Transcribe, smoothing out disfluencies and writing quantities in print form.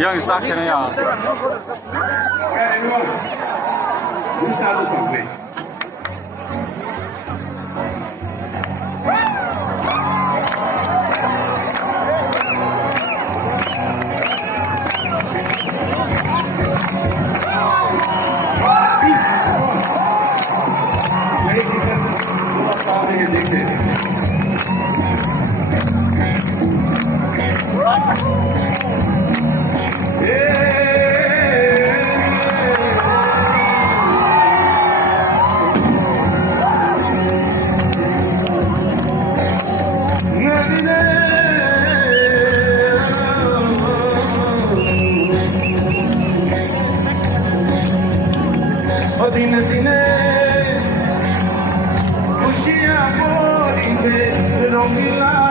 Young Saxon, yeah. Everyone, you start the song, please. Dine dine खुशियाँ बोली दे रंगीला